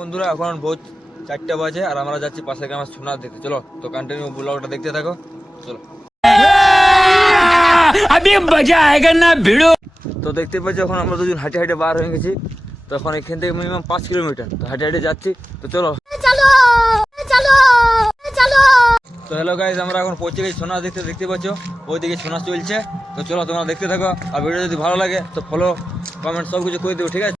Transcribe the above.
বন্ধুরা এখন ভোর 4টা বাজে আর আমরা যাচ্ছি পাশের গ্রামে সোনা দেখতে। চলো তো কন্টিনিউ ব্লগটা দেখতে থাকো। চলো अभी मजा आएगा ना भिड़ो। তো দেখতে পাচ্ছি এখন আমরা দুজন হাঁটে হাঁটে বার হয়ে গেছি। তো এখন এখান থেকে মিনিমাম 5 কিলোমিটার তো হাঁটে হাঁটে যাচ্ছি। তো চলো তো হ্যালো গাইজ, আমরা এখন পৌঁছে গেছি সোনা দেখতে। দেখতে পাচ্ছ ওইদিকে সোনা চলছে। তো চলো তোমরা দেখতে থাকো, আর ভিডিও যদি ভালো লাগে তো ফলো কমেন্ট সব কিছু করে দেবো, ঠিক আছে।